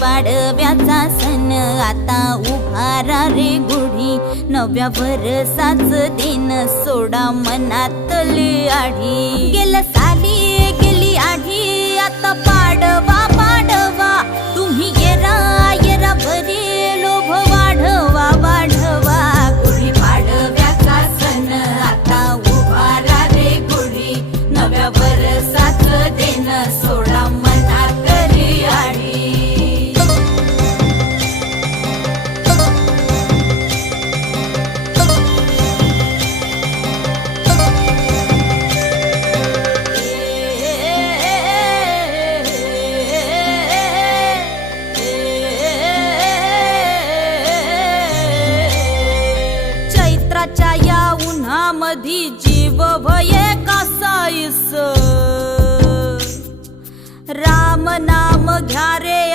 पाडव्याचा सण आता उभारा रे गुढी, नव्या वर्षाच दिन सोडा मनातली आढी। गेल्या साली गेली आढी, आता पाडवा पाडवा, तुम्ही येरा येरा भरी लोभ वाढवा वाढवा। गुढी पाडव्याचा सण आता उभारा रे गुढी, नव्या वर्षाच दिन सोडा मनातली आढी। चैत्राच्या या उन्हामधी जीव भये कासाईस, राम नाम घ्या रे।